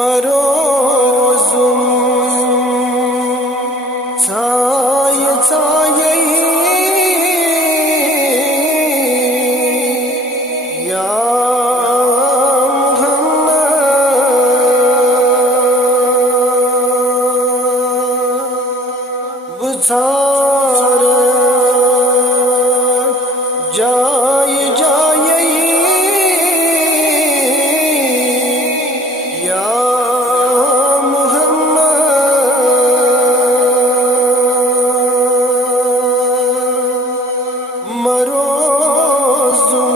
Marozum saye saye ya Muhammad buzar जाए जाए या मोहम्मद मरोज़ुम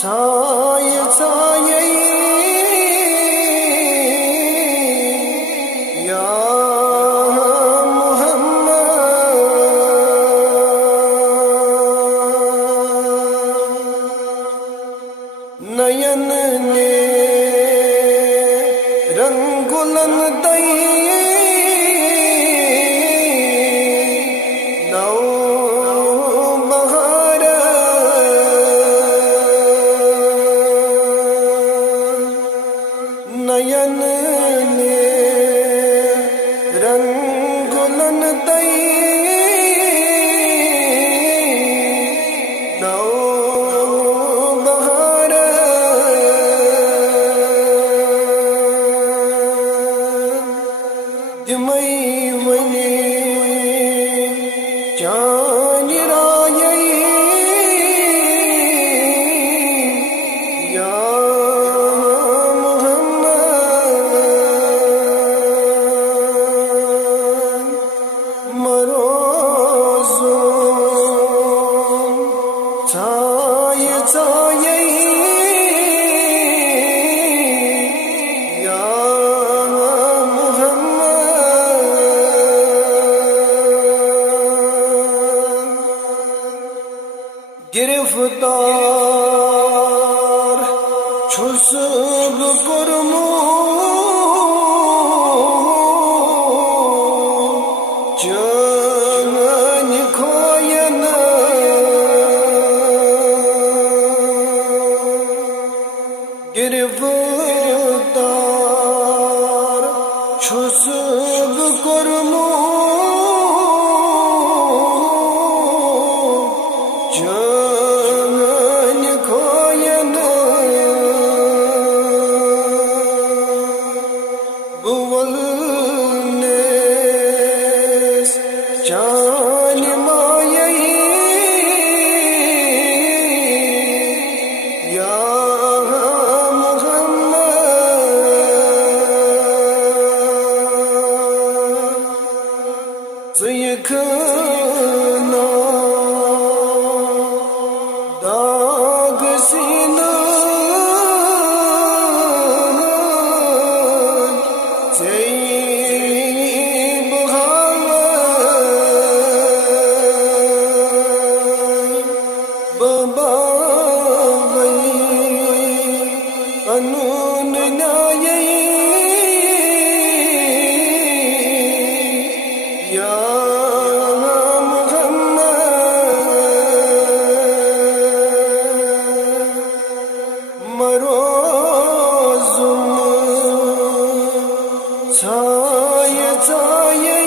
छाए छाए या नयन ने रंगुलन दई नौ बहार नयन ने रंगुलन दई नौ दिमई वने चांद राये या मोहम्मद मरोज़ुम छाए छाए गिरफ्तार छुसब कुरमू चंगन खोयन गिरफ्तार छुसब कुरमू जान माये या मोहम्मद सयखना दाग सीना कानून न्याय या मोहम्मद मरोज़ुम छाए छाए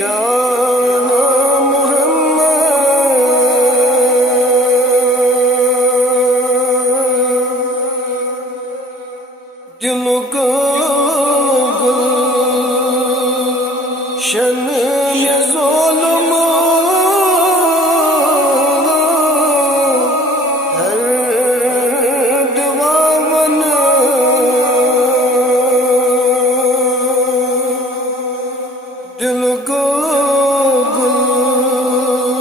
या दिल को गुलशन में ज़ुल्म हर दवावन दिल को गुलशन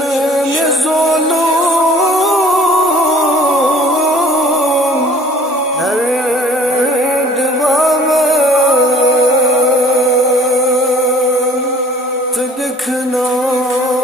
में ज़ुल्म देखना